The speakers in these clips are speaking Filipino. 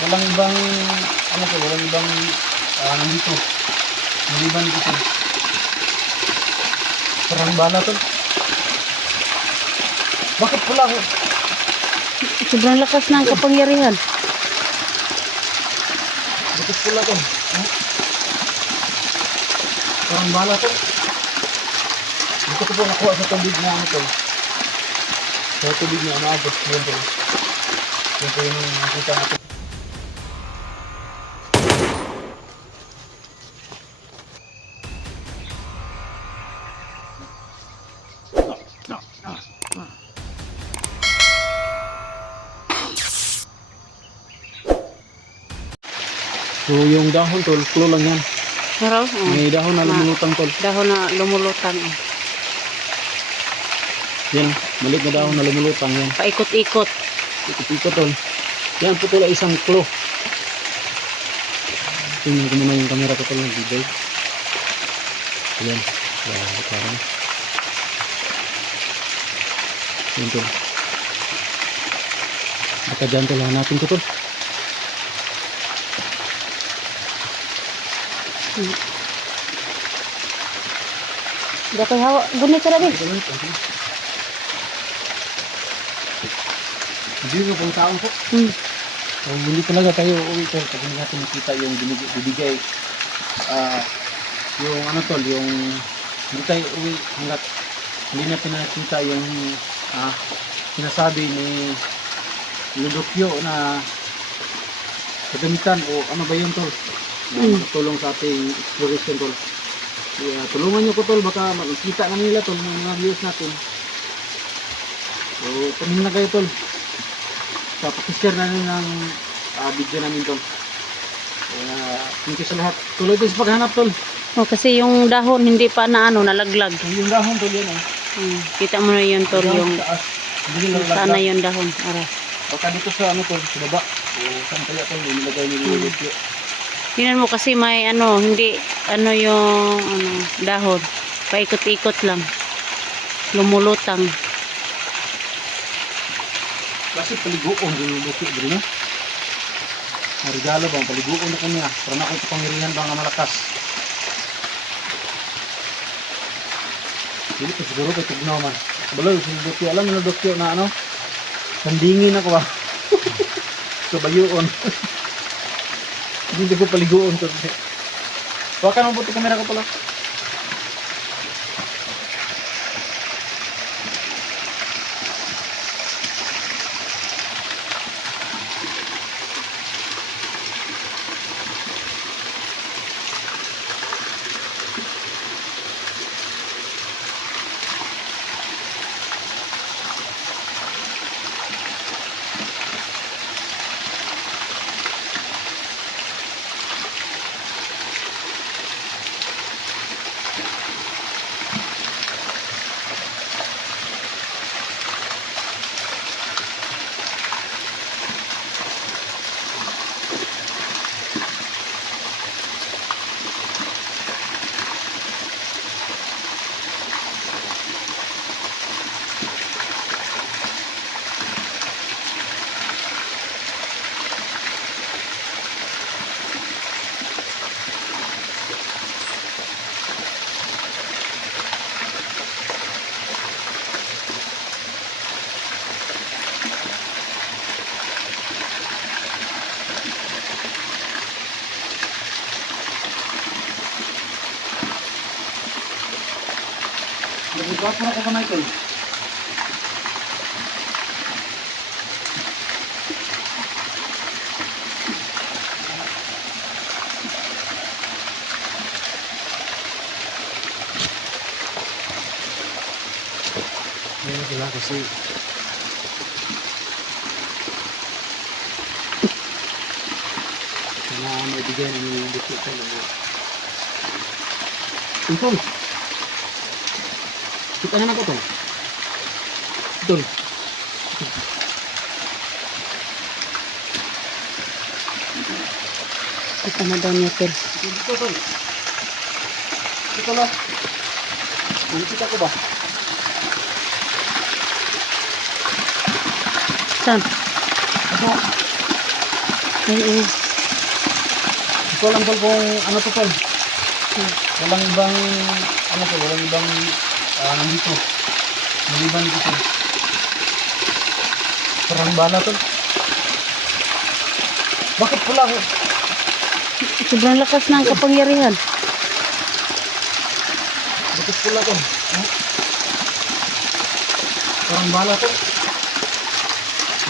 Walang ibang, ano to, walang ibang, nandito. Maliban dito. Parang bala to. Bakit pula ako? Sobrang lakas ng kapangyarihan. Bakit pula to? Huh? Parang bala to. Dito ko po nakuha sa tubig na ano to. Sa tubig na naabot. Yan po. Yan po yung nakita natin. So yung dahon tol, klo lang yan. Pero, May dahon na lumulutang tol. dahon na lumulutang. Yan, maliit na dahon na lumulutang yan. Paikot-ikot. Ikot-ikot tol. Yan po tol ay isang klo. Tingnan ko muna yung camera ko tol ng video. Yan. Yan, parang. Yan tol. Baka dyan tol, hanapin ko tol. Hindi ko hawa. Gunit ka namin. Hindi ko pang taon po. So, hindi talaga tayo uuwi tol pag hindi natin nakita yung bibigay. Yung ano tol, yung hindi tayo uuwi hanggat hindi natin nakita yung sinasabi ni Ludokyo na kagamitan o ano ba yun tol na magtulong sa ating exploration tol. Kaya tulungan nyo ko tol, baka makikita na nila tol ng mga views natin. So tumingin na kayo tol, so pakishare na rin ng video namin tol. Kaya thank you sa lahat, tuloy din sa paghanap tol. Kasi yung dahon hindi pa na nalaglag. Yung dahon tol yan Kita mo na yun tol, yung sana yun. yung dahon. Ara. Baka dito sa ano tol, sa baba. O saan kaya tol, nilagay ni Ludokyo. Tingnan mo kasi may hindi yung dahon. Paikot-ikot lang. Lumulutang. Kasi paliguon din yung Ludokyo din no? Regalo bang paliguon ako niya para na akong kapangyarihan bang malakas. Hindi ko siguro kay tugnaw man. Kabalo si Ludokyo, alam ni Ludokyo na sandingin ako ba. Kabayuon. Hindi ko paliguon to. Baka nang buti kamera ko pala. Nagbubuhat mo na ko kamay tol. Ngayon sila kasi na maibigay ng Ludokyo tol. Tol. Kita na ako tol. Tol. Kita na daw niya tol. Dito tol. Dito lang. Nakikita ko ba? Saan? Ito. Ay, oo. Hindi ko alam tol kung ano to tol. Walang ibang, ano to, walang ibang, nandito. Maliban dito tol. Parang bala tol. Bakit pula ako? Sobrang lakas ng kapangyarihan. Bakit pula tol? Huh? Parang bala tol.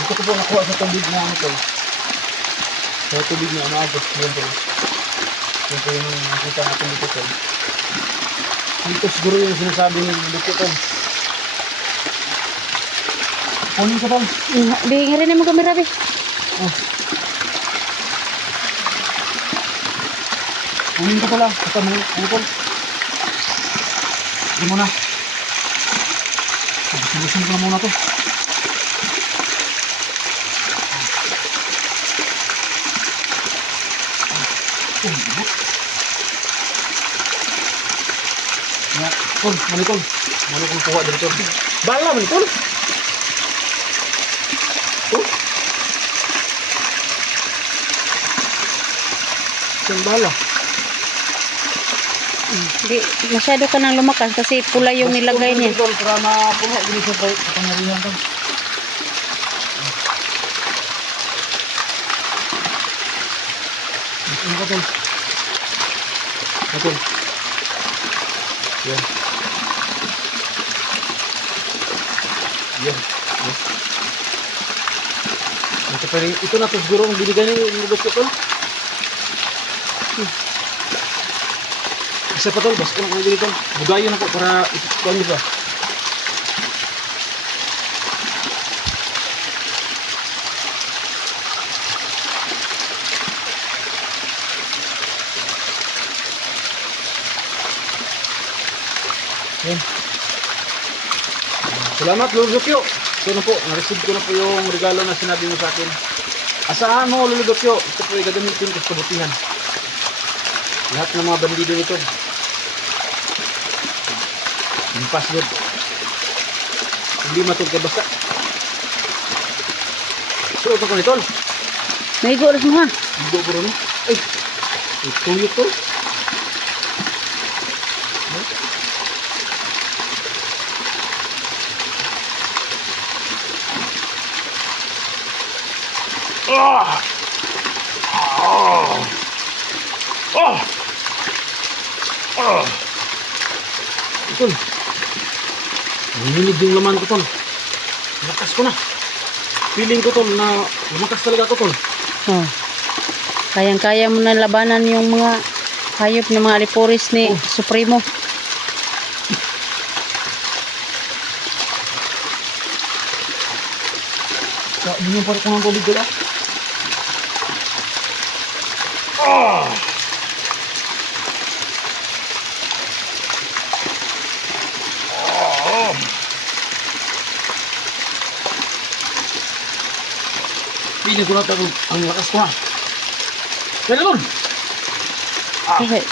Dito ko po nakuha sa tubig na ano tol. Sa tubig na umaagos. Yan tol. Yan po yung nakita natin dito tol. Dito siguro yung sinasabi ng dito tol. Kunin ka tol. Di nga rin mo kamera, be. Oh. Kunin ka pala. Basta mo, ano tol. Hindi mo na. Busin ko na muna to. Ya, tol, mani tol. Mani kong kuha dari tol. Bala mani tol. Oh. Saan bala? Di, masyado ka nang lumakas kasi pula yung nilagay niya. Tol, para mapuno gini sa kapangyarihan tol. Ano ka tol? Tol. Yan. Yan. Yan. Ito na to siguro ang binigay ni Lugos ko tol. Isa pa tol, basta ko lang dito tol. Bugayon ako para ikuha nyo ba? Yan. Salamat Lolo Dokyo. Ito na po, na-receive ko na po yung regalo na sinabi mo sa akin. Asahan mo Lolo Dokyo, ito po ay gagamitin ko sa kabutihan. Lahat ng mga bandido nito. Yung password. Hindi matulog basta. Suot ako nito. Naigo ulit mo ha. Hindi ko rin. Ay, ito yun to. Ah! Ah! Ah! Ah! Tol. Nanginig yung laman ko, tol. Lakas ko na. Feeling ko, tol, na lumakas talaga ako, tol. Oh. Kayang-kaya mo na labanan yung mga hayop ng mga aliporis ni Supremo. Yun yung parang kung ang tubig ko lang. Ah! Ah! Feeling ko na ito ang lakas ko na. Kaya doon! Okay.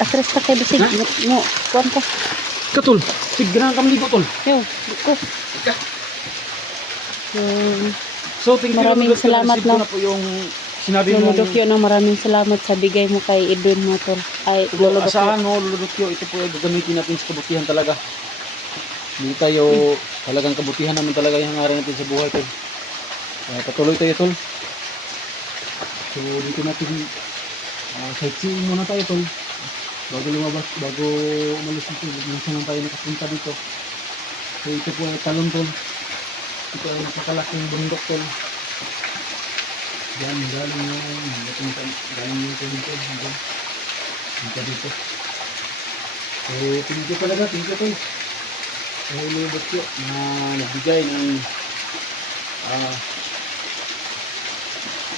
Atras ka kay Bisig. Mo, kuwan ka. Katol, tignan kang ligo, tol. Yo, ko. Ika. So, So, thank you. maraming salamat na. na. Po yung sinabi Lolo mo. Dokyo na maraming salamat sa bigay mo kay Edwin Motor. Ay, Lolo Dokyo. Asahan mo, Lolo Dokyo, ito po ay gagamitin natin sa kabutihan talaga. Hindi tayo, talagang kabutihan naman talaga yung hangarin natin sa buhay, tol. Patuloy tayo, tol. So, dito natin, sightseeing muna tayo, tol. Bago lumabas, bago umalis dito, minsan lang tayo nakapunta dito. So, ito po ay talon, tol. Ito ay napakalaking bundok, tol. Galing yung tubig, tol. Hanggang dito. So, thank you talaga, thank you, tol. Sa Lolo Dokyo na nagbigay ng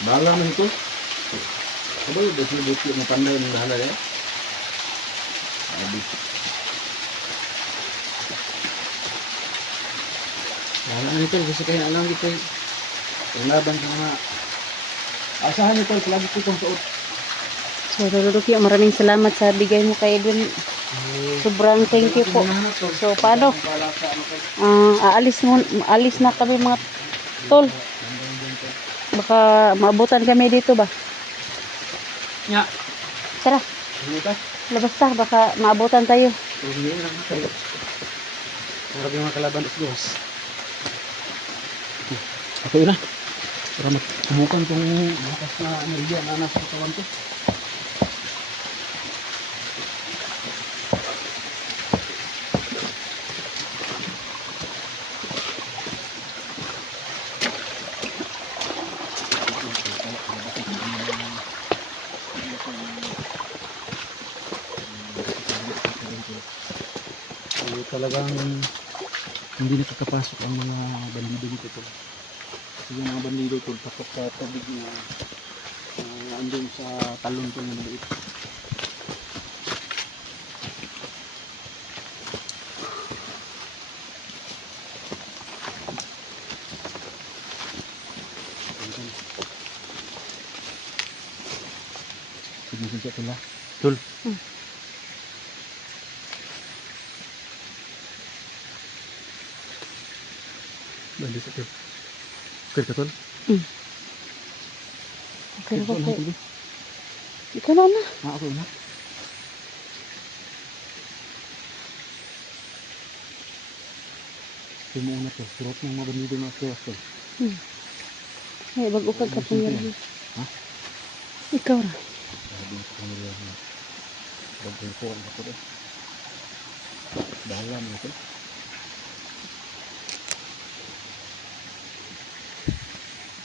bala man ito. Sabay, Lolo Dokyo matanda yung bahala eh. Sabi. Bahala nito, kasi kaya alam dito eh. Laban sa mga asahan nito, palagi ko itong suot. So, Lolo Dokyo, maraming salamat sa bigay mo kay Edwin. Sobrang thank you po. So, paano? Alis na kami mga tol. Baka maabutan kami dito ba? Nya. Tara, Ano ka? labas ta. Baka maabutan tayo. Hindi na tayo. Marami mga kalaban is dos. Ako yun na. Para magkumukan tong bukas na energy na nasa katawan ko. So, talagang hindi nakakapasok ang mga bandido dito tol. Kasi yung mga bandido tol takot sa tubig na andun sa talon tol na maliit. Sige siya tol ha. Tol. Bandi sa tol. Okay ka tol? Okay, Tol, okay. tol. Ikaw na na. Ako na. Yung muna to, surot ng mga bandido na tuwas tol. Ay, bago ka kapangyarihan. Ha? Ikaw ra. Sabi ko kung nila na bagay ko ang ako doon. Bahala mo ito.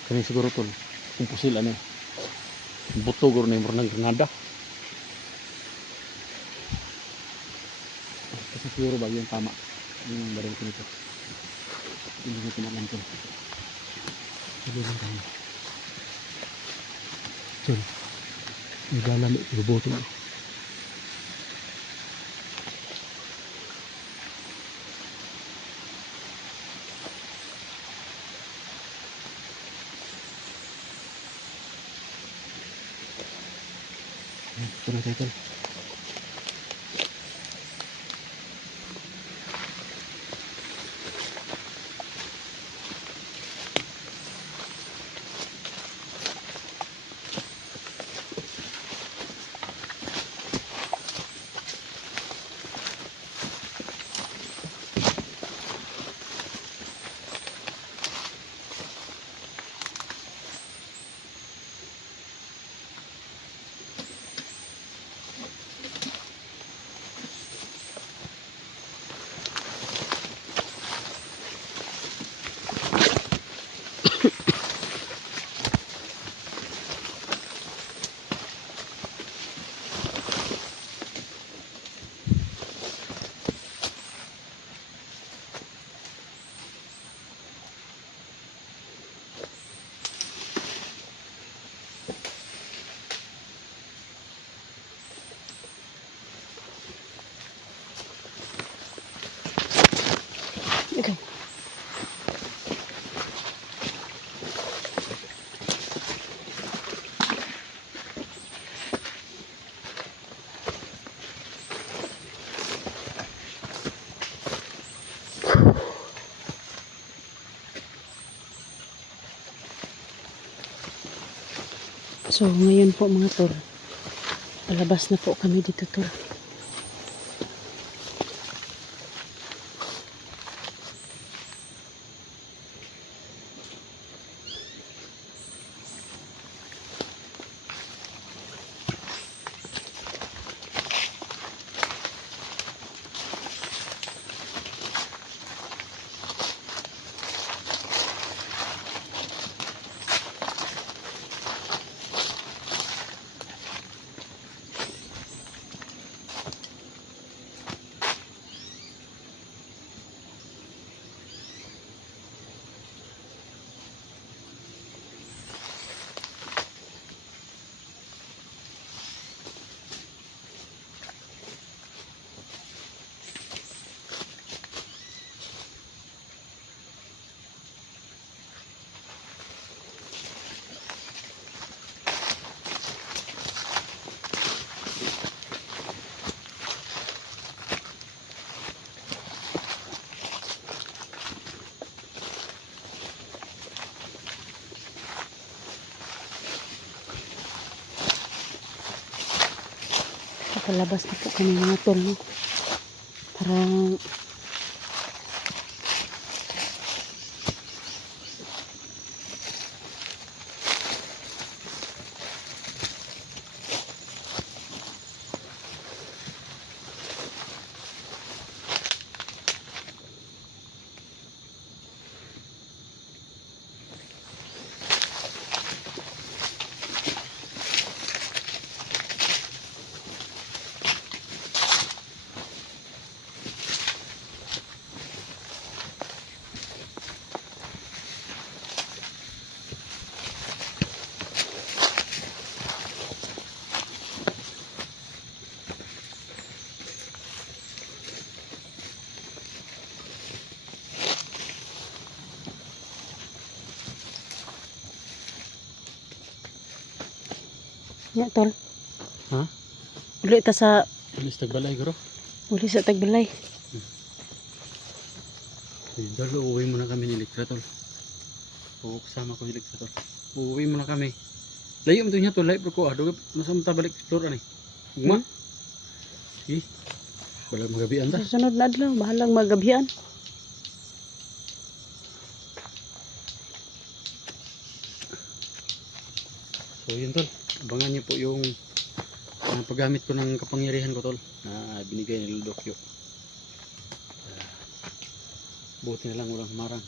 Kani siguro tol, kung pusil ano, buto guro na yung ng granada. Kasi siguro ba yung tama, yung baril ko nito. Hindi ko tinaman tol. Sabi lang tayo. Tol, may bala na ibuboto mo. Ito na tayo tol. Ikaw. So, ngayon po mga tol, palabas na po kami dito tol. Palabas na po kami mga tol. No? Parang ya tol. Ha? Uli ta sa Alis tagbalay garo. uli sa Tagbalay. Dalo, uwi muna kami ni Elektra tol. Oo, kasama ko ni Elektra tol. Uwi muna kami. Layo mo niya tol, layo ko. Doon masama ta balik explore ani. Ugma. Sige. Balag magabian ta. Susunod na adlaw, bahalang magabihan. So yun tol, abangan niyo po yung paggamit ko ng kapangyarihan ko tol na binigay ni Ludokyo. Buti na lang walang marang.